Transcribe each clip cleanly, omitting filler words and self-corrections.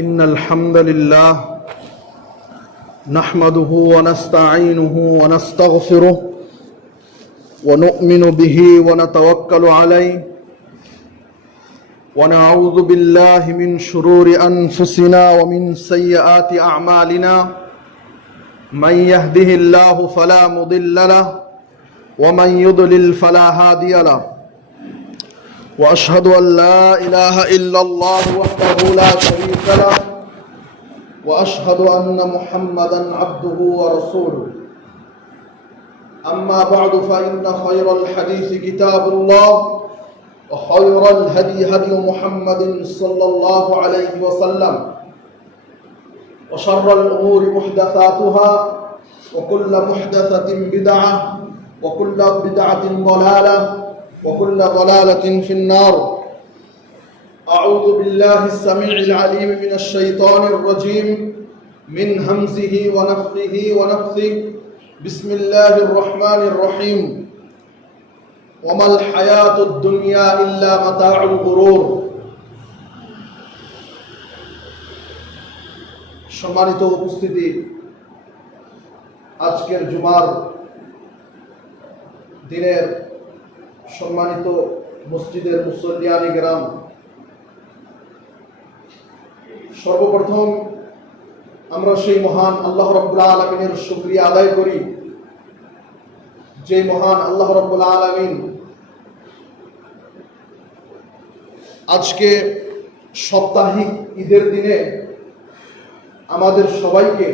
إن الحمد لله نحمده ونستعينه ونستغفره ونؤمن به ونتوكل عليه ونعوذ بالله من شرور أنفسنا ومن سيئات أعمالنا من يهده الله فلا مضل له ومن يضلل فلا هادي له وأشهد أن لا إله إلا الله وحده لا شريك له وأشهد أن محمدا عبده ورسوله أما بعد فإن خير الحديث كتاب الله وخير الهدي هدي محمد صلى الله عليه وسلم وشر الأمور محدثاتها وكل محدثة بدعة وكل بدعة ضلالة وكل ضلالة في النار. أعوذ بالله السميع العليم من الشيطان الرجيم من همزه ونفخه ونفثه. بسم الله الرحمن الرحيم. وما الحياة الدنيا إلا متاع الغرور. সম্মানিত উপস্থিতি, আজকের জুমার দিনের সম্মানিত মসজিদের মুসল্লিয়ানি গ্রাম, সর্বপ্রথম আমরা সেই মহান আল্লাহ রাব্বুল আলামিনের শুকরিয়া আদায় করি, যে মহান আল্লাহ রাব্বুল আলামিন আজকে সাপ্তাহিক ঈদের দিনে আমাদের সবাইকে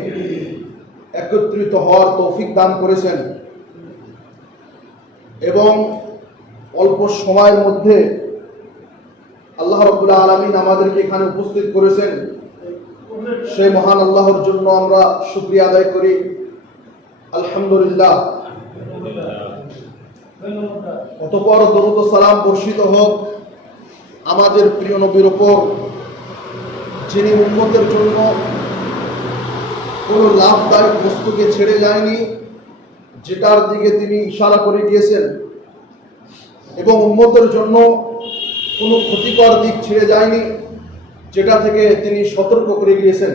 একত্রিত হওয়ার তৌফিক দান করেছেন এবং অল্প সময়ের মধ্যে আল্লাহ রাব্বুল আলামিন আমাদেরকে এখানে উপস্থিত করেছেন। সেই মহান আল্লাহর জন্য আমরা শুকরিয়া আদায় করি, আলহামদুলিল্লাহ। অতঃপর দরুদ ও সালাম বর্ষিত হোক আমাদের প্রিয় নবীর উপর, যিনি উম্মতের জন্য কোনো লাভদায়ক বস্তুকে ছেড়ে যায়নি, যেটার দিকে তিনি ইশারা করে গিয়েছেন, এবং উম্মতের জন্য কোনো ক্ষতিকর দিক ছেড়ে যায়নি, যেটা থেকে তিনি সতর্ক করে গিয়েছেন।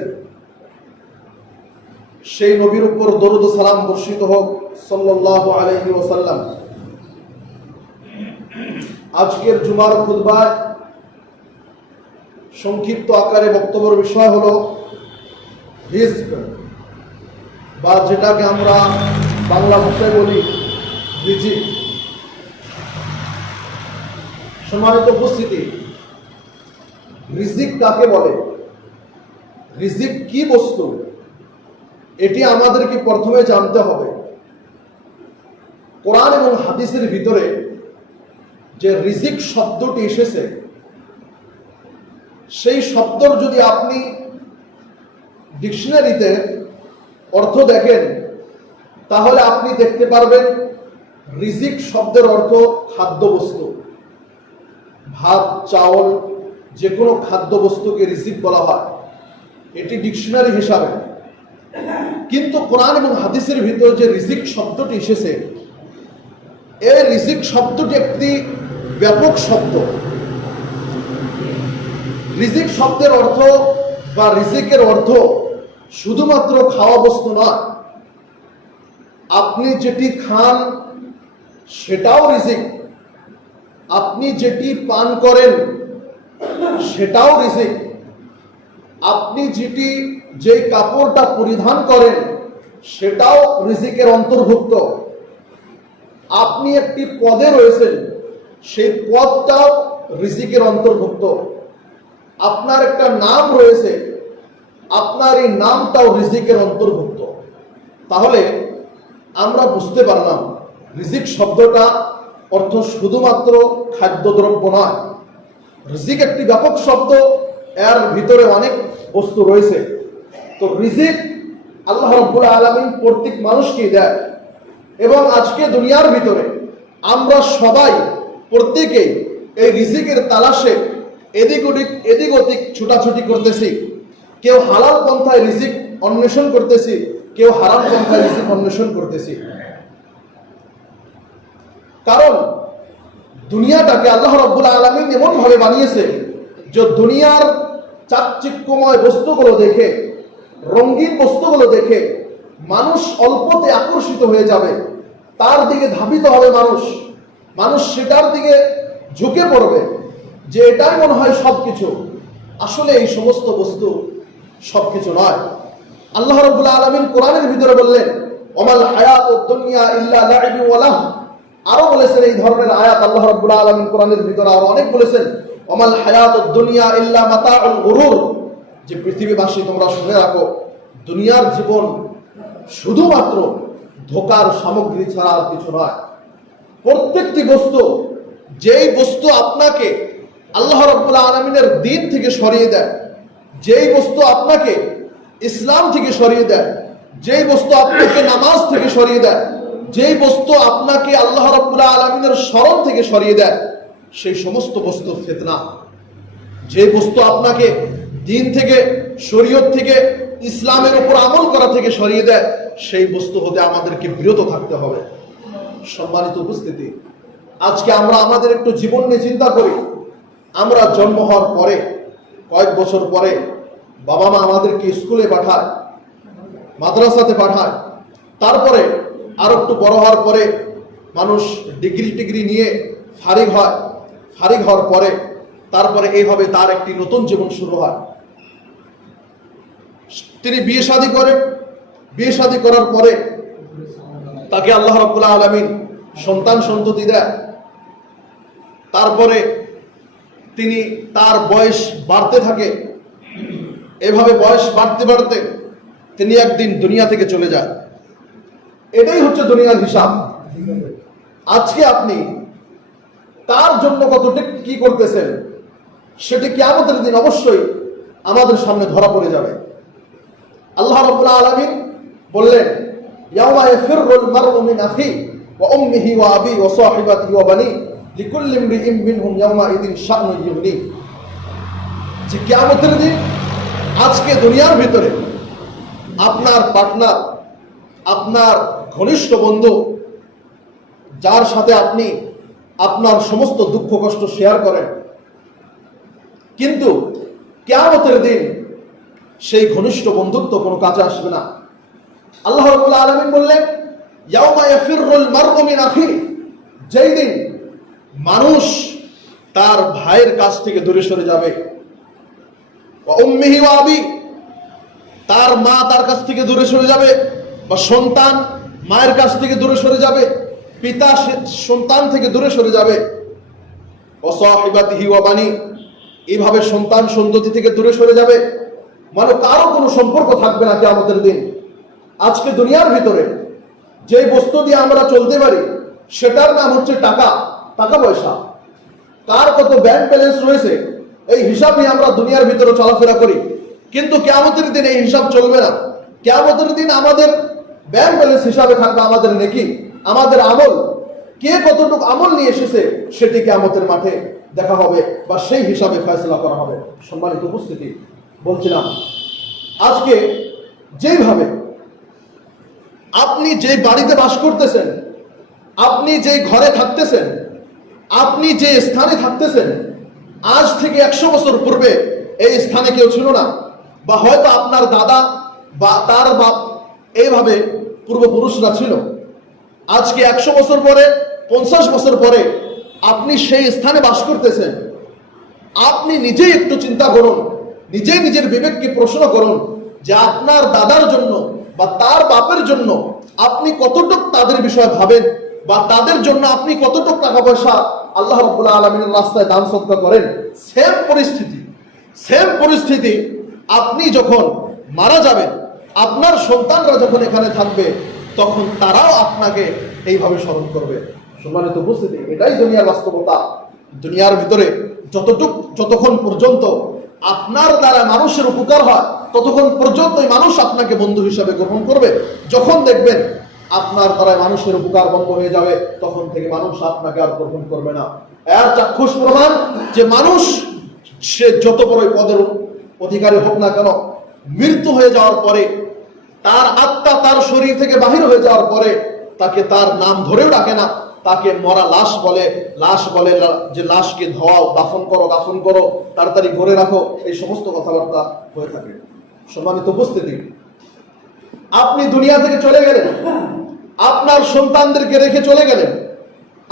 সেই নবীর উপর দরুদ ও সালাম বর্ষিত হোক সাল্লাল্লাহু আলাইহি ওয়াসাল্লাম। আজকের জুমার খুতবায় সংক্ষিপ্ত আকারে বক্তব্যের বিষয় হলো রিজক, বা যেটাকে আমরা বাংলা ভাষায় বলি রিজিক। সম্মানিত উপস্থিতি, রিজিক কাকে বলে, রিজিক কি বস্তু, এটি আমাদেরকে প্রথমে জানতে হবে। কোরআন এবং হাদিসের ভিতরে যে রিজিক শব্দটি এসেছে, সেই শব্দর যদি আপনি ডিকশনারিতে অর্থ দেখেন, তাহলে আপনি দেখতে পারবেন রিজিক শব্দের অর্থ খাদ্যবস্তু। ভাত, চাউল, যে কোনো খাদ্যবস্তুকে রিজিক বলা হয়, এটি ডিকশনারি হিসাবে। কিন্তু কোরআন এবং হাদিসের ভিতরে যে রিজিক শব্দটি এসেছে, এই রিজিক শব্দটি একটি ব্যাপক শব্দ। রিজিক শব্দের অর্থ বা রিজিকের অর্থ শুধুমাত্র খাওয়া বস্তু নয়। আপনি যেটি খান সেটাও রিজিক, আপনি যেটি পান করেন সেটাও রিজিক, আপনি যে কাপড়টা পরিধান করেন সেটাও রিজিকের অন্তর্ভুক্ত, আপনি একটি পদে রয়েছেন সেই পদটাও রিজিকের অন্তর্ভুক্ত, আপনার একটা নাম রয়েছে, আপনার এই নামটাও রিজিকের অন্তর্ভুক্ত। তাহলে আমরা বুঝতে পারলাম রিজিক শব্দটা অর্থ শুধুমাত্র খাদ্যদ্রব্য নয়। রিজিক একটি ব্যাপক শব্দ, এর ভিতরে অনেক বস্তু রয়েছে। তো রিজিক আল্লাহ রাব্বুল আলামিন প্রত্যেক মানুষকেই দেয়, এবং আজকে দুনিয়ার ভিতরে আমরা সবাই প্রত্যেকেই এই রিজিকের তালাশে এদিক ওদিক ছুটাছুটি করতেছি। কেউ হালাল পন্থায় রিজিক অন্বেষণ করতেছি, কেউ হারাম পন্থায় রিজিক অন্বেষণ করতেছি। কারণ দুনিয়াটাকে আল্লাহ রাব্বুল আলামিন এমন ভাবে বানিয়েছে যে দুনিয়ার চাকচিক্যময় বস্তুগুলো দেখে, রঙিন বস্তুগুলো দেখে মানুষ অল্পতে আকর্ষিত হয়ে যাবে, তার দিকে ধাবিত হবে মানুষ, মানুষ সেটার দিকে ঝুঁকে পড়বে যে এটাই মনে হয় সবকিছু। আসলে এই সমস্ত বস্তু সবকিছু নয়। আল্লাহ রাব্বুল আলামিন কোরআনের ভিতরে বললেন, ওমাল হায়াতুদ দুনিয়া ইল্লা লাইবু ওয়া লাহব। আরো বলেছেন এই ধরনের আয়াত আল্লাহ রাব্বুল আলামিন কোরআনের ভিতরে আরো অনেক বলেছেন, ওমাল হায়াতুদ দুনিয়া ইল্লা মাতাউল গুরুর, যে পৃথিবীবাসী তোমরা শুনে রাখো, দুনিয়ার জীবন শুধুমাত্র ধোকার সামগ্রী ছাড়া আর কিছু নয়। প্রত্যেকটি বস্তু, যেই বস্তু আপনাকে আল্লাহ রাব্বুল আলামিনের দ্বীন থেকে সরিয়ে দেয়, যেই বস্তু আপনাকে ইসলাম থেকে সরিয়ে দেয়, যেই বস্তু আপনাকে নামাজ থেকে সরিয়ে দেয়, যেই বস্তু আপনাকে আল্লাহ রাব্বুল আলামিনের স্মরণ থেকে সরিয়ে দেয়, সেই সমস্ত বস্তু ফিতনা। যে বস্তু আপনাকে দ্বীন থেকে, শরীয়ত থেকে, ইসলামের উপর আমল করা থেকে সরিয়ে দেয়, সেই বস্তু হতে আমাদেরকে বিরত থাকতে হবে। সম্মানিত উপস্থিতি, আজকে আমরা আমাদের একটু জীবন নিয়ে চিন্তা করি। আমরা জন্ম হওয়ার পরে, কয়েক বছর পরে বাবা মা আমাদেরকে স্কুলে পাঠায়, মাদ্রাসাতে পাঠায়, তারপরে আর একটু বড় হওয়ার পরে মানুষ ডিগ্রি নিয়ে ফারিগ হয়, ফারিগ হওয়ার পরে তারপরে এইভাবে তার একটি নতুন জীবন শুরু হয়। তিনি বিয়ে শাদী করেন, বিয়ে শাদী করার পরে তাকে আল্লাহ রাব্বুল আলামিন সন্তান সন্ততি দেয়। তারপরে তিনি, তার বয়স বাড়তে থাকে, এভাবে বয়স বাড়তে বাড়তে তিনি একদিন দুনিয়া থেকে চলে যায়। এটাই হচ্ছে দুনিয়ার হিসাব। আজকে আপনি তার জন্য কতটুকু কি করতেছেন, সেটি কিয়ামতের দিন অবশ্যই আমাদের সামনে ধরা পড়ে যাবে। আল্লাহ রাব্বুল আলামিন বললেন, ইয়াওমা ইয়াফিরুল মারউ মিন আখি ওয়া উম্মিহি ওয়া আবি ওয়া সাহিবাতিহি ওয়া বানি লিকুল্লি ইমরিইম মিনহুম ইয়াওমা ইদিন শা'নুন ইউগনি। যে কিয়ামতের দিন, আজকে দুনিয়ার ভিতরে আপনার পার্টনার, আপনার ঘনিষ্ঠ বন্ধু, যার সাথে আপনি আপনার সমস্ত দুঃখ কষ্ট শেয়ার করেন, কিন্তু কিয়ামতের দিন সেই ঘনিষ্ঠ বন্ধুত্ব কোনো কাজে আসবে না। আল্লাহ রাব্বুল আলামিন বললেন, ইয়াউমা ইয়াফিরুল মারউ মিন আখি, যেই দিন মানুষ তার ভাইয়ের কাছ থেকে দূরে সরে যাবে, ওয়া উম্মিহি ওয়া আবি, তার মা তার কাছ থেকে দূরে সরে যাবে, বা সন্তান মায়ের কাছ থেকে দূরে সরে যাবে, পিতা সন্তান থেকে দূরে সরে যাবে, ওয়া সাহিবাতিহি ওয়া বানি, এইভাবে সন্তান সন্ততি থেকে দূরে সরে যাবে। মানে কারো কোনো সম্পর্ক থাকবে না কিয়ামতের দিন। আজকে দুনিয়ার ভিতরে যে বস্তু দিয়ে আমরা চলতে পারি, সেটার নাম হচ্ছে টাকা, টাকা পয়সা। কার কত ব্যাংক ব্যালেন্স রয়েছে, এই হিসাব নিয়ে আমরা দুনিয়ার ভিতরে চলাফেরা করি, কিন্তু কিয়ামতের দিন এই হিসাব চলবে না। কিয়ামতের দিন আমাদের ব্যাংক ব্যালেন্স হিসাবে থাকবে আমাদের নেকি, আমাদের আমল, কে কতটুকু আমল নিয়ে এসেছে সেটি কিয়ামতের মাঠে দেখা হবে, বা সেই হিসাবে ফয়সালা করা হবে। সম্মানিত উপস্থিতি, বলছিলাম আজকে যেইভাবে আপনি যে বাড়িতে বাস করতেছেন, আপনি যে ঘরে থাকতেছেন, আপনি যে স্থানে থাকতেছেন, আজ থেকে 100 বছর পূর্বে এই স্থানে কেউ ছিল না, বা হয়তো আপনার দাদা বা তার বাপ, এইভাবে পূর্বপুরুষরা ছিল। আজকে 100 বছর পরে, 50 বছর পরে আপনি সেই স্থানে বাস করতেছেন। আপনি নিজেই একটু চিন্তা করুন, নিজেই নিজের বিবেককে প্রশ্ন করুন যে আপনার দাদার জন্য বা তার বাপের জন্য আপনি কতটুক তাদের বিষয়ে ভাবেন, বা তাদের জন্য আপনি কতটুক টাকা পয়সা আল্লাহ রাব্বুল আলামিনের রাস্তায় দান সদকা করেন। সেম পরিস্থিতি আপনি যখন মারা যাবেন, আপনার সন্তানরা যখন এখানে থাকবে, তখন তারাও আপনাকে এইভাবে স্মরণ করবে। সম্মানিত উপস্থিতি, এটাই দুনিয়ার বাস্তবতা। দুনিয়ার ভিতরে যতক্ষণ পর্যন্ত আপনার দ্বারা মানুষের উপকার হয়, ততক্ষণ পর্যন্তই মানুষ আপনাকে বন্ধু হিসাবে গ্রহণ করবে। যখন দেখবেন আপনার দ্বারা মানুষের উপকার বন্ধ হয়ে যাবে, তখন থেকে মানুষ আপনাকে আর গ্রহণ করবে না। এর চাক্ষুষ প্রমাণ যে মানুষ, সে যত বড়ই পদের অধিকারী হোক না কেন, মৃত্যু হয়ে যাওয়ার পরে, তার আত্মা তার শরীর থেকে বাহির হয়ে যাওয়ার পরে তাকে তার নাম ধরেও ডাকে না, তাকে মরা লাশ বলে, যে লাশকে ধোয়াও, দাফন করো, তাড়াতাড়ি ঘরে রাখো, এই সমস্ত কথাবার্তা হয়ে থাকে। সম্মানিত উপস্থিতি, আপনি দুনিয়া থেকে চলে গেলেন, আপনার সন্তানদেরকে রেখে চলে গেলেন,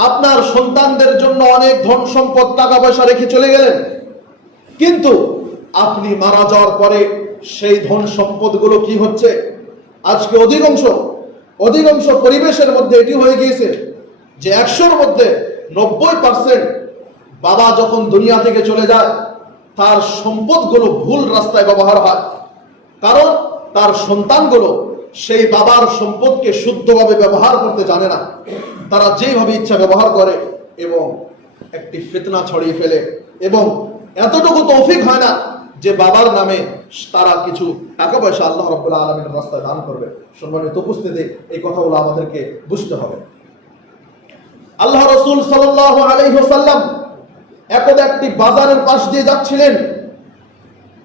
আপনার সন্তানদের জন্য অনেক ধন সম্পদ টাকা পয়সা রেখে চলে গেলেন, কিন্তু আপনি মারা যাওয়ার পরে সেই ধন সম্পদগুলো কি হচ্ছে? আজকে অধিকাংশ পরিবেশের মধ্যে এটি হয়ে গিয়েছে যে 100-র মধ্যে 90% বাবা যখন দুনিয়া থেকে চলে যায় তার সম্পদগুলো ভুল রাস্তায় ব্যবহার হয়, কারণ তার সন্তানগুলো সেই বাবার সম্পদকে শুদ্ধভাবে ব্যবহার করতে জানে না। তারা যেভাবে ইচ্ছা ব্যবহার করে এবং একটি ফিতনা ছড়িয়ে ফেলে, এবং এতটুকু তৌফিক হয় না যে বাবার নামে তারা কিছু টাকা পয়সা আল্লাহ রাব্বুল আলামিনের রাস্তায় দান করবে। সম্মানিত উপস্থিতি, এই কথাগুলো আমাদেরকে বুঝতে হবে। আল্লাহ রাসূল সাল্লাল্লাহু আলাইহি ওয়াসাল্লাম একদা একটি বাজারের পাশ দিয়ে যাচ্ছিলেন।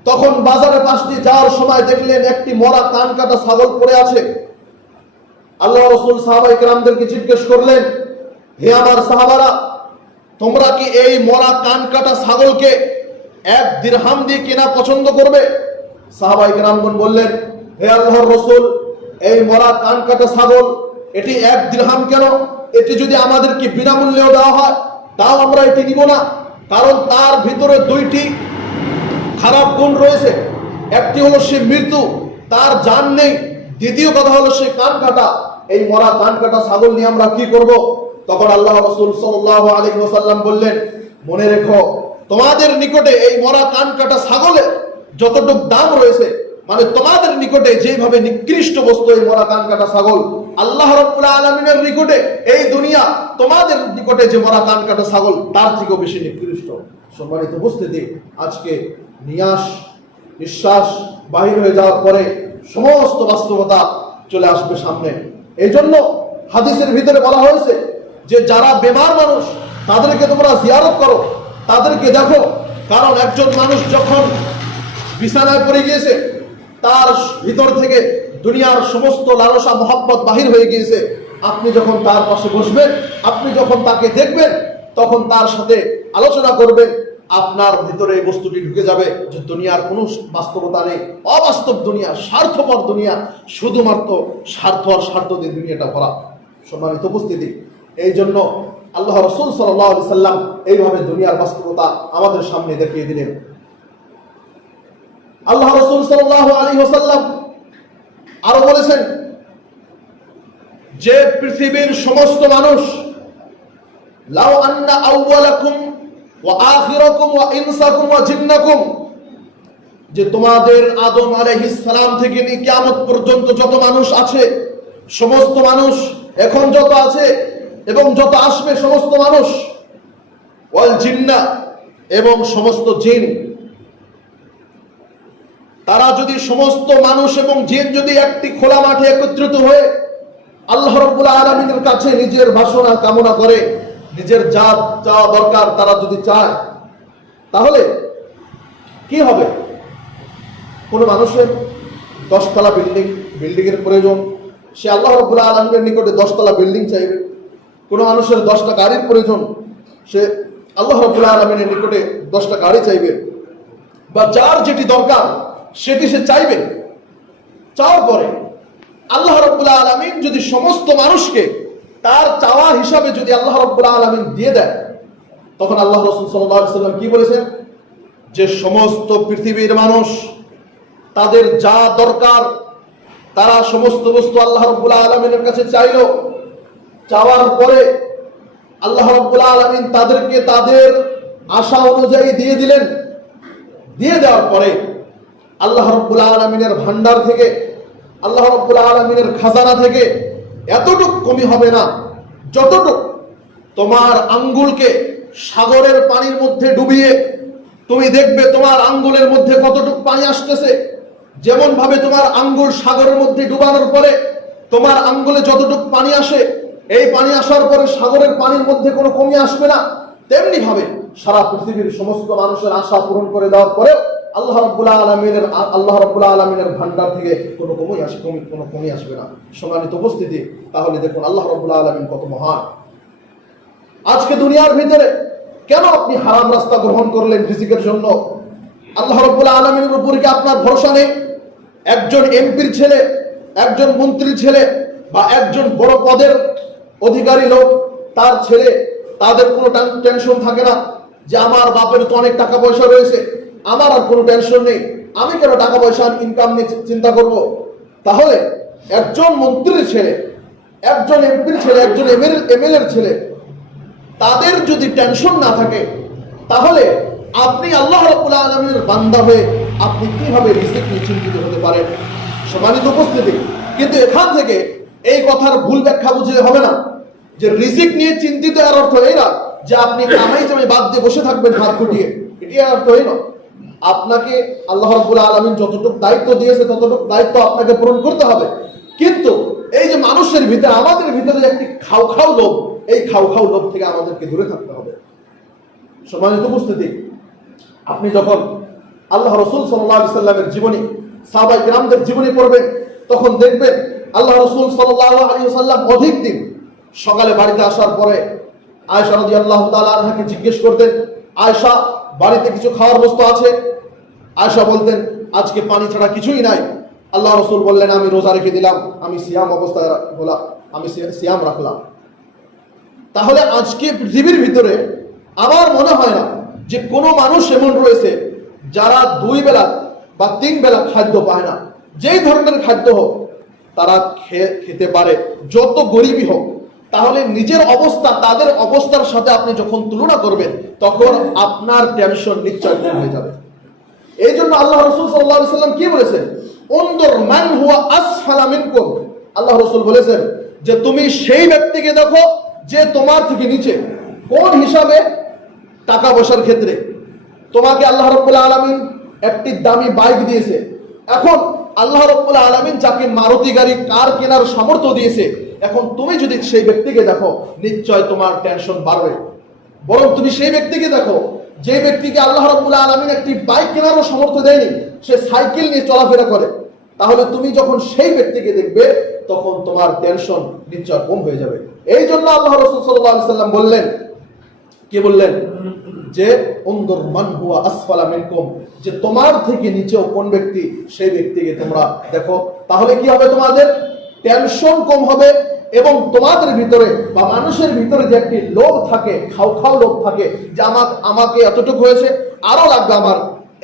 তখন বাজারের পাশ দিয়ে যাওয়ার সময় দেখলেন একটি মরা কান কাটা ছাগল পড়ে আছে। আল্লাহ রাসূল সাহাবায়ে কেরামদেরকে জিজ্ঞেস করলেন, হে আমার সাহাবারা, তোমরা কি এই মরা কান কাটা ছাগলকে 1 দিরহাম দিয়ে কেনা পছন্দ করবে? সাহাবায়ে কেরামগণ বললেন, হে আল্লাহর রাসূল, এই মরা কান কাটা ছাগল এটি 1 দিরহাম কেন? এটি যদি আমাদেরকে বিনামূল্যেও দেওয়া হয় তাও আমরা এটি নিব না, কারণ তার ভিতরে 2টি খারাপ গুণ রয়েছে। একটি হলো সে মৃত্যু, তার জান নেই। দ্বিতীয় কথা হলো সে কান কাটা। এই মরা কান কাটা ছাগল নিয়ে আমরা কি করব? তখন আল্লাহ রাসূল সাল্লাল্লাহু আলাইহি ওয়াসাল্লাম বললেন, মনে রেখো, তোমাদের নিকটে এই মরা কান কাটা ছাগলের যতটুকু দাম রয়েছে, মানে তোমাদের নিকটে যেভাবে নিকৃষ্ট বস্তু এই মরা কান কাটা ছাগল, আল্লাহ রাব্বুল আলামিনের নিকটে এই দুনিয়া তোমাদের নিকটে যে মরা কান কাটা ছাগল তার থেকেও বেশি নিকৃষ্ট। সম্মানিত উপস্থিতি, আজকে নিঃশ্বাস বাহির হয়ে যাওয়ার পরে সমস্ত বাস্তবতা চলে আসবে সামনে। এই জন্য হাদিসের ভিতরে বলা হয়েছে যে যারা বেমার মানুষ তাদেরকে তোমরা জিয়ারত করো, তাদেরকে দেখো, কারণ একজন মানুষ যখন বিছানায় পড়ে গিয়েছে তার ভিতর থেকে দুনিয়ার সমস্ত লালসা মোহাব্বত বাহির হয়ে গিয়েছে। আপনি যখন তার পাশে বসবেন, আপনি যখন তাকে দেখবেন, তখন তার সাথে আলোচনা করবেন, আপনার ভিতরে এই বস্তুটি ঢুকে যাবে যে দুনিয়ার কোনো বাস্তবতা নেই, অবাস্তব দুনিয়া, স্বার্থপর দুনিয়া, শুধুমাত্র স্বার্থ আর স্বার্থ দিয়ে দুনিয়াটা ভরা। সম্মানিত উপস্থিতি, এই জন্য আল্লাহ রাসূল সাল্লাল্লাহু আলাইহি সাল্লাম এইভাবে দুনিয়ার বাস্তবতা আমাদের সামনে দেখিয়ে দিলেন। আল্লাহ রাসূল সাল্লাল্লাহু আলাইহি ওয়াসাল্লাম আরো বলেছেন যে পৃথিবীর সমস্ত মানুষ, লাউ আন্না আউওয়ালাকুম ওয়া আখিরাকুম ওয়া ইনসাকুম ওয়া জিন্নাকুম, যে তোমাদের আদম আলাইহিস সালাম থেকে নিয়ে কিয়ামত পর্যন্ত যত মানুষ আছে, সমস্ত মানুষ এখন যত আছে এবং যত আসবে সমস্ত মানুষ, ওয়াল জিন্না, এবং সমস্ত জিন, তারা যদি সমস্ত মানুষ এবং জিন যদি একটি খোলা মাঠে একত্রিত হয়ে আল্লাহ রাব্বুল আলামিনের কাছে নিজের বাসনা কামনা করে, নিজের যা চাওয়া দরকার তারা যদি চায়, তাহলে কি হবে? কোন মানুষের 10 তলা বিল্ডিং এর প্রয়োজন, সে আল্লাহ রাব্বুল আলামিনের নিকটে 10 তলা বিল্ডিং চাইবে। কোন মানুষের 10টা গাড়ির প্রয়োজন, সে আল্লাহ রাব্বুল আলামিনের নিকটে 10টা গাড়ি চাইবে, বা যার যেটি দরকার সেটি সে চাইবে। চাওয়ার পরে আল্লাহ রাব্বুল আলামিন যদি সমস্ত মানুষকে তার চাওয়া হিসাবে যদি আল্লাহ রাব্বুল আলামিন দিয়ে দেয়, তখন আল্লাহ রাসূল সাল্লাল্লাহু আলাইহি সাল্লাম কি বলেছেন? যে সমস্ত পৃথিবীর মানুষ তাদের যা দরকার তারা সমস্ত বস্তু আল্লাহ রাব্বুল আলামিনের কাছে চাইলো, চাওয়ার পরে আল্লাহ রাব্বুল আলামিন তাদেরকে তাদের আশা অনুযায়ী দিয়ে দিলেন। দিয়ে দেওয়ার পরে আল্লাহ রাব্বুল আলামিনের ভান্ডার থেকে, আল্লাহ রাব্বুল আলামিনের খাজানা থেকে এতটুকু কমি হবে না যতটুকু তোমার আঙ্গুলকে সাগরের পানির মধ্যে ডুবিয়ে তুমি দেখবে তোমার আঙ্গুলের মধ্যে কতটুকু পানি আসতেছে। যেমন ভাবে তোমার আঙ্গুল সাগরের মধ্যে ডুবানোর পরে তোমার আঙ্গুলে যতটুকু পানি আসে, এই পানি আসার পরে সাগরের পানির মধ্যে কোনো কমি আসবে না, তেমনি ভাবে সারা পৃথিবীর সমস্ত মানুষের আশা পূরণ করে দেওয়ার পরে আল্লাহ রাব্বুল আলামিনের ভান্ডার থেকে কোনো কমি আসবে না। সম্মানিত উপস্থিতি, তাহলে দেখুন আল্লাহ রাব্বুল আলামিন কত মহান। আজকে দুনিয়ার ভিতরে কেন আপনি হারাম রাস্তা গ্রহণ করলেন রিজিকের জন্য? আল্লাহ রাব্বুল আলামিনের উপর কি আপনার ভরসা নেই? একজন এমপির ছেলে, একজন মন্ত্রীর ছেলে বা একজন বড় পদের অধিকারী লোক, তার ছেলে, তাদের কোনো টেনশন থাকে না যে আমার বাপের তো অনেক টাকা পয়সা রয়েছে, আমার আর কোনো টেনশন নেই, আমি কেন টাকা পয়সা ইনকাম নিয়ে চিন্তা করব? তাহলে একজন মন্ত্রীর ছেলে, একজন এমপির ছেলে, একজন এমএলএর ছেলে, তাদের যদি টেনশন না থাকে, তাহলে আপনি আল্লাহ রাব্বুল আলামিনের বান্দা হয়ে আপনি কিভাবে রিজিক নিয়ে চিন্তিত হতে পারেন? সম্মানিত উপস্থিতি, কিন্তু এখান থেকে এই কথার ভুল ব্যাখ্যা বুঝলে হবে না যে রিজিক নিয়ে চিন্তিত এর অর্থ এই না যে আপনি কামাই জামাই বাদ দিয়ে বসে থাকবেন হাত গুটিয়ে, এটি এর অর্থ এই না। আপনাকে আল্লাহ রাব্বুল আলামিন যতটুকু দায়িত্ব দিয়েছে ততটুকু দায়িত্ব আপনাকে পূরণ করতে হবে, কিন্তু এই যে মানুষের ভিতরে, আমাদের ভিতরে যে একটি খাও খাও লোভ, এই খাও খাও লোভ থেকে আমাদেরকে দূরে থাকতে হবে। সম্মানিত উপস্থিতি, আপনি যখন আল্লাহ রাসূল সাল্লাল্লাহু আলাইহি সাল্লামের জীবনী, সাহাবায়ে কেরামদের জীবনী পড়বেন, তখন দেখবেন আল্লাহ রাসূল সাল্লাল্লাহু আলাইহি সাল্লাম অধিক দিন সকালে বাড়িতে আসার পরে আয়েশা রাদিয়াল্লাহু তাআলা আনহাকে জিজ্ঞেস করতেন, আয়েশা, বাড়িতে কিছু খাওয়ার বস্তু আছে? আয়েশা বলতেন, আজকে পানি ছাড়া কিছুই নাই। আল্লাহ রাসূল বললেন, আমি রোজা রেখে দিলাম, আমি সিয়াম অবস্থায় আমি সিয়াম রাখলাম। তাহলে আজকে পৃথিবীর ভিতরে আমার মনে হয় না যে কোনো মানুষ এমন রয়েছে যারা 2 বেলা বা 3 বেলা খাদ্য পায় না। যেই ধরনের খাদ্য হোক তারা খেতে পারে, যত গরিবই হোক। তাহলে নিজের অবস্থা তাদের অবস্থার সাথে আপনি যখন তুলনা করবেন, তখন আপনার টেনশন নিশ্চয় কম হয়ে যাবে। এই জন্য আল্লাহ রাসূল সাল্লাল্লাহু আলাইহি সাল্লাম কি বলেছেন? উনদুর মান হুয়া আসফালা মিনকুম। আল্লাহ রাসূল বলেছেন যে তুমি সেই ব্যক্তিকে দেখো যে তোমার থেকে নিচে। কোন হিসাবে? টাকা পয়সার ক্ষেত্রে। তোমাকে আল্লাহ রাব্বুল আলামিন একটি দামি বাইক দিয়েছে, এখন আল্লাহ রাব্বুল আলামিন যাকে মারুতি গাড়ি, কার কেনার সামর্থ্য দিয়েছে, এখন তুমি যদি সেই ব্যক্তিকে দেখো, নিশ্চয় তোমার টেনশন বাড়বে। বরং তুমি সেই ব্যক্তিকে দেখো যে ব্যক্তিকে আল্লাহ রাব্বুল আলামিন একটি বাইক কেনারও সামর্থ্য দেয়নি, সে সাইকেল নিয়ে চলাফেরা করে। তাহলে তুমি যখন সেই ব্যক্তিকে দেখবে, তখন তোমার টেনশন নিশ্চয় কম হয়ে যাবে। এই জন্য আল্লাহ রাসূল সাল্লাল্লাহু আলাইহি সাল্লাম বললেন, কি বললেন? যে উনদুর মান হুয়া আসফালা মিনকুম, যে তোমার থেকে নিচেও কোন ব্যক্তি, সেই ব্যক্তিকে তোমরা দেখো। তাহলে কি হবে? তোমাদের টেনশন কম হবে এবং তোমাদের ভিতরে বা মানুষের ভিতরে যে একটি লোভ থাকে, খাও খাও লোভ থাকে, যে আমাকে এতটুকু হয়েছে, আরো লাগবে আমার,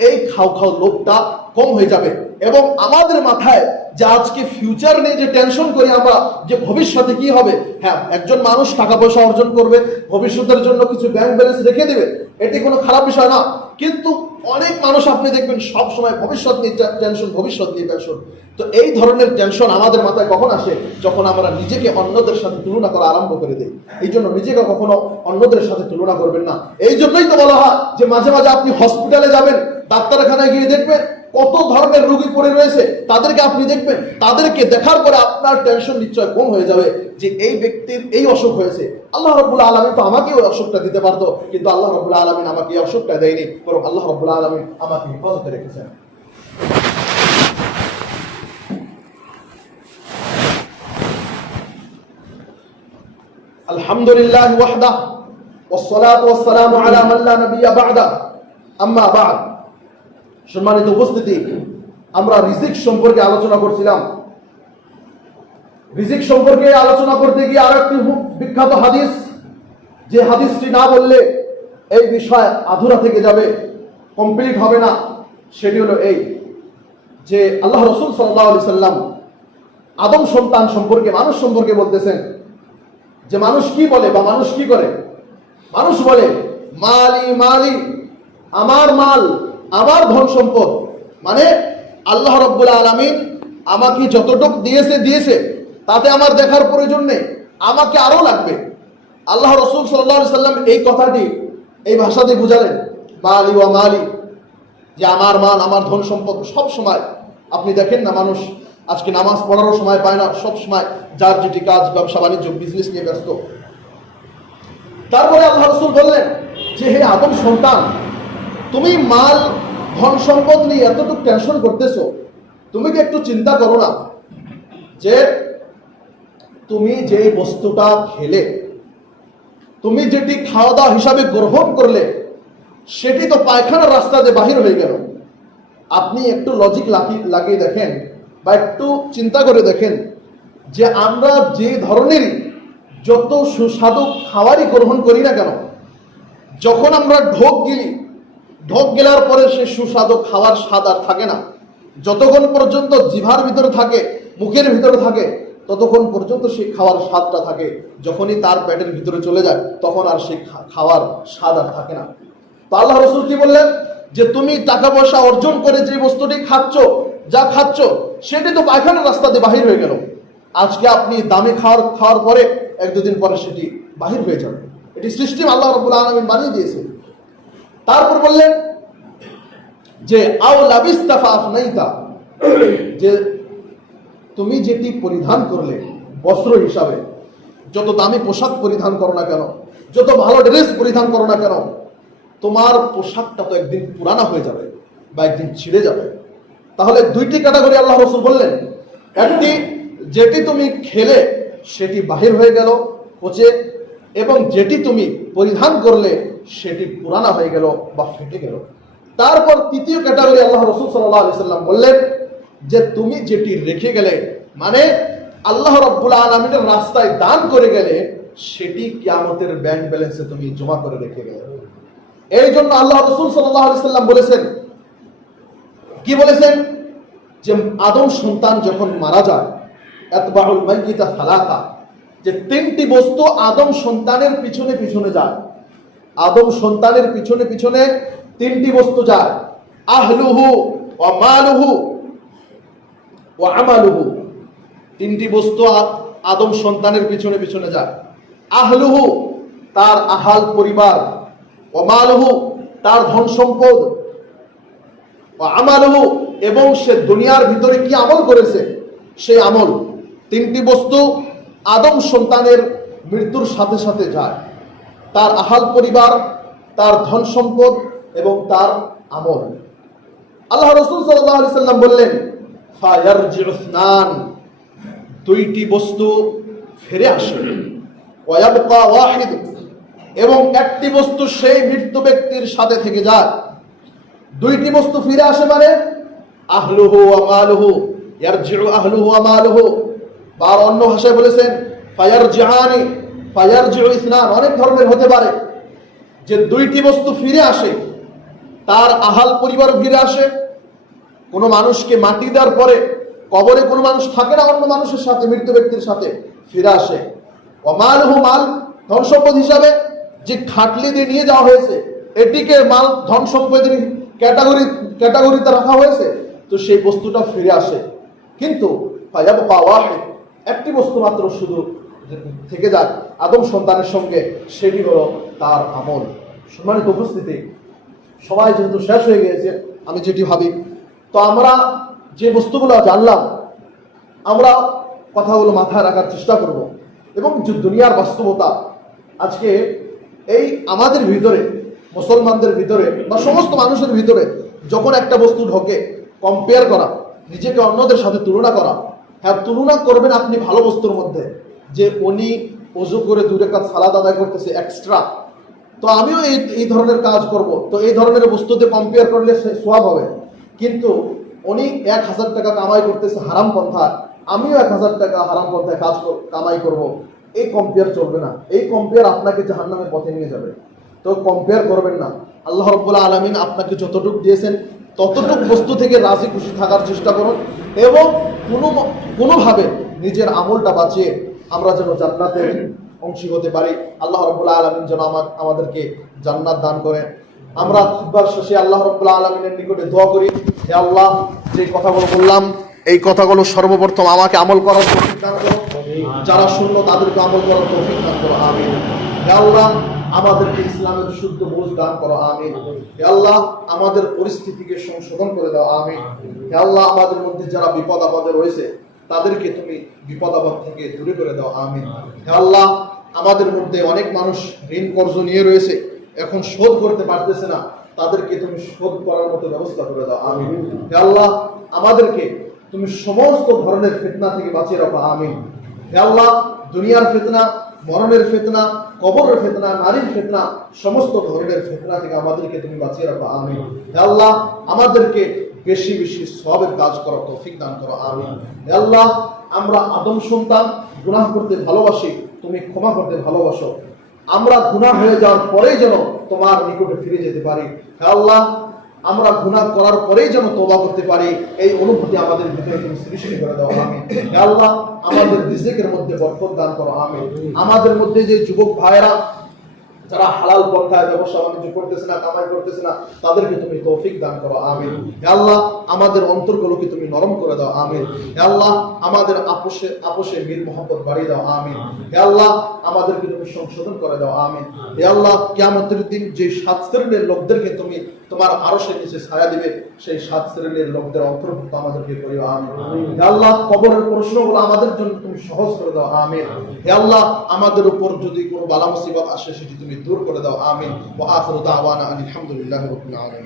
এই খাও খাও লোভটা কম হয়ে যাবে। এবং আমাদের মাথায় যে আজকে ফিউচার নিয়ে যে টেনশন করি আমরা, যে ভবিষ্যতে কি হবে। হ্যাঁ, একজন মানুষ টাকা পয়সা অর্জন করবে, ভবিষ্যতের জন্য কিছু ব্যাংক ব্যালেন্স রেখে দেবে, এটি কোনো খারাপ বিষয় না। কিন্তু অনেক মানুষ আপনি দেখবেন সব সময় ভবিষ্যৎ নিয়ে টেনশন, ভবিষ্যৎ নিয়ে টেনশন। তো এই ধরনের টেনশন আমাদের মাথায় কখন আসে? যখন আমরা নিজেকে অন্যদের সাথে তুলনা করা আরম্ভ করে দিই। এই জন্য নিজেকে কখনো অন্যদের সাথে তুলনা করবেন না। এই জন্যই তো বলা হয় যে মাঝে মাঝে আপনি হসপিটালে যাবেন, ডাক্তারখানায় গিয়ে দেখবেন কত ধরনের রোগী পড়ে রয়েছে, তাদেরকে আপনি দেখবেন, তাদেরকে দেখার পরে আপনার টেনশন নিশ্চয় কম হয়ে যাবে যে এই ব্যক্তির এই অসুখ হয়েছে, আল্লাহ রাব্বুল আলামিন তো আমাকে ওই অসুখটা দিতে পারতো, কিন্তু আল্লাহ রাব্বুল আলামিন আমাকে এই অসুখটা দেয়নি, বরং আল্লাহ রাব্বুল আলামিন আমাকে হেফাজতে রেখেছেন। আলহামদুলিল্লাহ ওয়াহদা ওয়াসসালাতু ওয়াসসালামু আলা মান লা নাবিয়্যা বা'দা, আম্মা বা'দ। সম্মানিত উপস্থিতি, আমরা রিজিক সম্পর্কে আলোচনা করছিলাম। রিজিক সম্পর্কে আলোচনা করতে গিয়ে আরেকটি বিখ্যাত হাদিস, যে হাদিসটি না বললে এই বিষয় আধুরা থেকে যাবে, কমপ্লিট হবে না, সেটি হলো এই যে আল্লাহ রাসূল সাল্লাল্লাহু আলাইহি সাল্লাম আদম সন্তান সম্পর্কে, মানুষ সম্পর্কে বলতেছেন যে মানুষ কি বলে বা মানুষ কি করে। মানুষ বলে মালি মালি, আমার মাল, আমার ধন সম্পদ। মানে আল্লাহ রাব্বুল আলামিন আমাকে যতটুকু দিয়েছে তাতে আমার দেখার প্রয়োজন নেই, আমাকে আরো লাগবে। আল্লাহ রাসূল সাল্লাল্লাহু আলাইহি সাল্লাম এই কথাটি এই ভাষা দিয়ে বুঝালেন, মালি ওয়া মালি, যে আমার মাল, আমার ধন সম্পদ। সব সময় আপনি দেখেন না, মানুষ আজকে নামাজ পড়ারও সময় পায় না, সব সময় যার যেটি কাজ, ব্যবসা বাণিজ্য, বিজনেস নিয়ে ব্যস্ত। তারপরে আল্লাহ রাসূল বললেন যে হে আদম সন্তান, তুমি মাল ধন সম্পদ নিয়ে এতটুকু টেনশন করতেছো, তুমি কি একটু চিন্তা করো না যে তুমি যে বস্তুটা খেলে, তুমি যেটি খাওয়া দাওয়া হিসাবে গ্রহণ করলে সেটি তো পায়খানার রাস্তা দিয়ে বাহির হয়ে গেল। আপনি একটু লজিক লাগিয়ে দেখেন বা একটু চিন্তা করে দেখেন যে আমরা যে ধরনের যত সুস্বাদু খাবারই গ্রহণ করি না কেন, যখন আমরা ঢোক গেলার পরে সে সুস্বাদু খাওয়ার স্বাদ আর থাকে না। যতক্ষণ পর্যন্ত জিভার ভিতরে থাকে, মুখের ভিতরে থাকে, ততক্ষণ পর্যন্ত সেই খাওয়ার স্বাদটা থাকে। যখনই তার পেটের ভিতরে চলে যায় তখন আর সেই খাওয়ার স্বাদ আর থাকে না। তো আল্লাহ রাসূল কি বললেন যে তুমি টাকা পয়সা অর্জন করে যে বস্তুটি খাচ্ছ সেটি তো পায়খানার রাস্তা দিয়ে বাহির হয়ে গেল। আজকে আপনি দামি খাওয়ার পরে এক দুদিন পরে সেটি বাহির হয়ে যাবে। এটি সিস্টেম আল্লাহ রাব্বুল আলামিন বানিয়ে দিয়েছে। তারপর বললেন যে আও লাবিস্তা ফাআফনাইতা, যে তুমি যেটি পরিধান করলে বস্ত্র হিসাবে, যত দামি পোশাক পরিধান করো না কেন, যত ভালো ড্রেস পরিধান করো না কেন, তোমার পোশাকটা তো একদিন পুরানা হয়ে যাবে বা একদিন ছিঁড়ে যাবে। তাহলে দুইটি ক্যাটাগরি আল্লাহ রাসূল বললেন, একটি যেটি তুমি খেলে সেটি বাহির হয়ে গেল পচে, এবং যেটি তুমি পরিধান করলে সেটি পুরানা হয়ে গেল বা ফেটে গেল। তারপর তৃতীয় ক্যাটাগরি আল্লাহ রাসূল সাল্লাল্লাহু আলাইহি সাল্লাম বললেন যে তুমি যেটি রেখে গেলে, মানে আল্লাহ রাব্বুল আলামিনের রাস্তায় দান করে গেলে, সেটি কিয়ামতের ব্যাংক ব্যালেন্সে তুমি জমা করে রেখে গেলে। এই জন্য আল্লাহ রাসূল সাল্লাল্লাহু আলাইহি সাল্লাম বলেছেন, কি বলেছেন, যে আদম সন্তান যখন মারা যায়, আতবাউল মাইয়িতা সালাসা, যে তিনটি বস্তু আদম সন্তানের পিছনে পিছনে যায়। আদম সন্তানের পিছনে পিছনে তিনটি বস্তু যায়, আহলুহু ওয়া মালুহু ওয়া আমালুহু। তিনটি বস্তু আদম সন্তানের পিছনে পিছনে যায়। আহলুহু, তার আহাল পরিবার, ওয়া মালুহু, তার ধন সম্পদ, ওয়া আমালুহু, এবং সে দুনিয়ার ভিতরে কি আমল করেছে সেই আমল। তিনটি বস্তু আদম সন্তানের মৃত্যুর সাথে সাথে যায়, তার আহাল পরিবার, তার ধন সম্পদ এবং তার আমল। আল্লাহ রাসূল সাল্লাল্লাহু আলাইহি সাল্লাম বললেন, ফায়ারজিউ ইসনান, দুইটি বস্তু ফিরে আসে, ওয়া ইয়াবকা ওয়াহিদ, এবং একটি বস্তু সেই মৃত্যু ব্যক্তির সাথে থেকে যায়। দুইটি বস্তু ফিরে আসে মানে আহলুহু ওয়া মালুহু, ইয়ারজিউ আহলুহু ওয়া মালুহু। বা অন্য ভাষায় বলেছেন ফায়ারজিআনি, ফায়ারজিউ ইসনান, অনেক ধরনের হতে পারে। যে দুইটি বস্তু ফিরে আসে, তার আহাল পরিবার ফিরে আসে। কোনো মানুষকে মাটি দেওয়ার পরে কবরে কোনো মানুষ থাকে না অন্য মানুষের সাথে, মৃত ব্যক্তির সাথে, ফিরে আসে। ওয়া মালুহু, মাল ধন সম্পদ হিসাবে যে খাটলি দিয়ে নিয়ে যাওয়া হয়েছে, এটিকে মাল ধন সম্পদের ক্যাটাগরিতে রাখা হয়েছে, তো সেই বস্তুটা ফিরে আসে। কিন্তু ফায়াবকা ওয়াহিদ, একটি বস্তু মাত্র শুধু থেকে যায় আদম সন্তানের সঙ্গে, সেটি হলো তার আমল। সম্মানিত উপস্থিতি, সময় যেহেতু শেষ হয়ে গিয়েছে, আমি যেটি ভাবি, তো আমরা যে বস্তুগুলো জানলাম, আমরা কথাগুলো মাথায় রাখার চেষ্টা করব। এবং যে দুনিয়ার বাস্তবতা, আজকে এই আমাদের ভিতরে, মুসলমানদের ভিতরে বা সমস্ত মানুষের ভিতরে যখন একটা বস্তু ঢোকে, কম্পেয়ার করা, নিজেকে অন্যদের সাথে তুলনা করা। হ্যাঁ, তুলনা করবেন আপনি ভালো বস্তুর মধ্যে, যে উনি ওযু করে 2 রাকাত সালাত আদায় করতেছে এক্সট্রা, তো আমিও এই ধরনের কাজ করব, তো এই ধরনের বস্তুতে কম্পেয়ার করলে সওয়াব হবে। কিন্তু উনি 1000 টাকা কামাই করতেছে হারাম পন্থায়, আমিও 1000 টাকা হারাম পন্থায় কামাই করব, এই কম্পেয়ার চলবে না। এই কম্পেয়ার আপনাকে জাহান্নামের পথে নিয়ে যাবে। তো কম্পেয়ার করবেন না। আল্লাহ রাব্বুল আলামিন আপনাকে যতটুকু দিয়েছেন ততটুকু বস্তু থেকে রাজি খুশি থাকার চেষ্টা করুন, এবং কোনোভাবে নিজের আমলটা বাঁচিয়ে আমরা যেন জান্নাতের অংশী হতে পারি। আল্লাহ রাব্বুল আলামিন যেন আমাদেরকে জান্নাত দান করেন। আমরা খুতবার শেষে আল্লাহ রাব্বুল আলামিনের নিকটে দোয়া করি, হে আল্লাহ, যে কথাগুলো বললাম এই কথাগুলো সর্বপ্রথম আমাকে আমল করার তৌফিক দান করো, যারা শুনলো তাদেরকে আমল করার তৌফিক দান করো, আমিন। হে আল্লাহ, আমাদেরকে ইসলামের শুদ্ধ বোঝ দান করো, আমিন। হে আল্লাহ, আমাদের পরিস্থিতিকে সংশোধন করে দাও, আমিন। হে আল্লাহ, আমাদের মধ্যে যারা বিপদ আপদে রয়েছে তাদেরকে তুমি বিপদ আপদ থেকে দূরে করে দাও, আমিন। হে আল্লাহ, আমাদের মধ্যে অনেক মানুষ ঋণ কর্জ নিয়ে রয়েছে, এখন শোধ করতে পারতেছে না, তাদেরকে তুমি শোধ করার মতো ব্যবস্থা করে দাও, আমিন। হে আল্লাহ, আমাদেরকে তুমি সমস্ত ধরনের ফিতনা থেকে বাঁচিয়ে রাখো, আমিন। হে আল্লাহ, দুনিয়ার ফিতনা, মরণের ফিতনা, কবরের ফিতনা, নারীর ফিতনা, সমস্ত ধরনের ফিতনা থেকে আমাদেরকে তুমি বাঁচিয়ে রাখো আমিন। হে আল্লাহ আমাদেরকে বেশি বেশি সওয়াবের কাজ করার তৌফিক দান করো আমিন। হে আল্লাহ আমরা আদম সন্তান, গুনাহ করতে ভালোবাসি, তুমি ক্ষমা করতে ভালোবাসো। আমরা গুনাহ হয়ে যাওয়ার পরেই যেন তোমার নিকটে ফিরে যেতে পারি। হে আল্লাহ আমরা গুনাহ করার পরেই যেন তওবা করতে পারি, এই অনুভূতি আমাদের ভিতরে তুমি সৃষ্টি করে দাও আমিন। হে আল্লাহ আমাদের রিজিকের মধ্যে বরকত দান করো আমিন। আমাদের মধ্যে যে যুবক ভাইয়েরা যারা হালাল পন্থায় ব্যবসা বাণিজ্য করতেছে না, কামাই করতেছে না, তাদেরকে তুমি তৌফিক দান করো আমিন। হে আল্লাহ আমাদের অন্তরগুলোকে তুমি নরম করে দাও আমিন। হে আল্লাহ আমাদের আপোষে মিল মোহাম্মত বাড়িয়ে দাও আমিন। হে আল্লাহ আমাদেরকে তুমি সংশোধন করে দাও আমিন। হে আল্লাহ কিয়ামতের দিন যে 7 শ্রেণীর লোকদেরকে তুমি তোমার আরশের নিচে ছায়া দিবে, সেই 7 শ্রেণীর লোকদের অন্তর্ভুক্ত আমাদেরকে করিও আমিন। হে আল্লাহ কবরের প্রশ্নগুলো আমাদের জন্য তুমি সহজ করে দাও আমিন। হে আল্লাহ আমাদের উপর যদি কোনো বালা মুসিবত আসে সেটি তুমি দূর করে দাও আমিন। ওয়া আখিরু দাওয়ানা আলহামদুলিল্লাহি রাব্বিল আলামিন।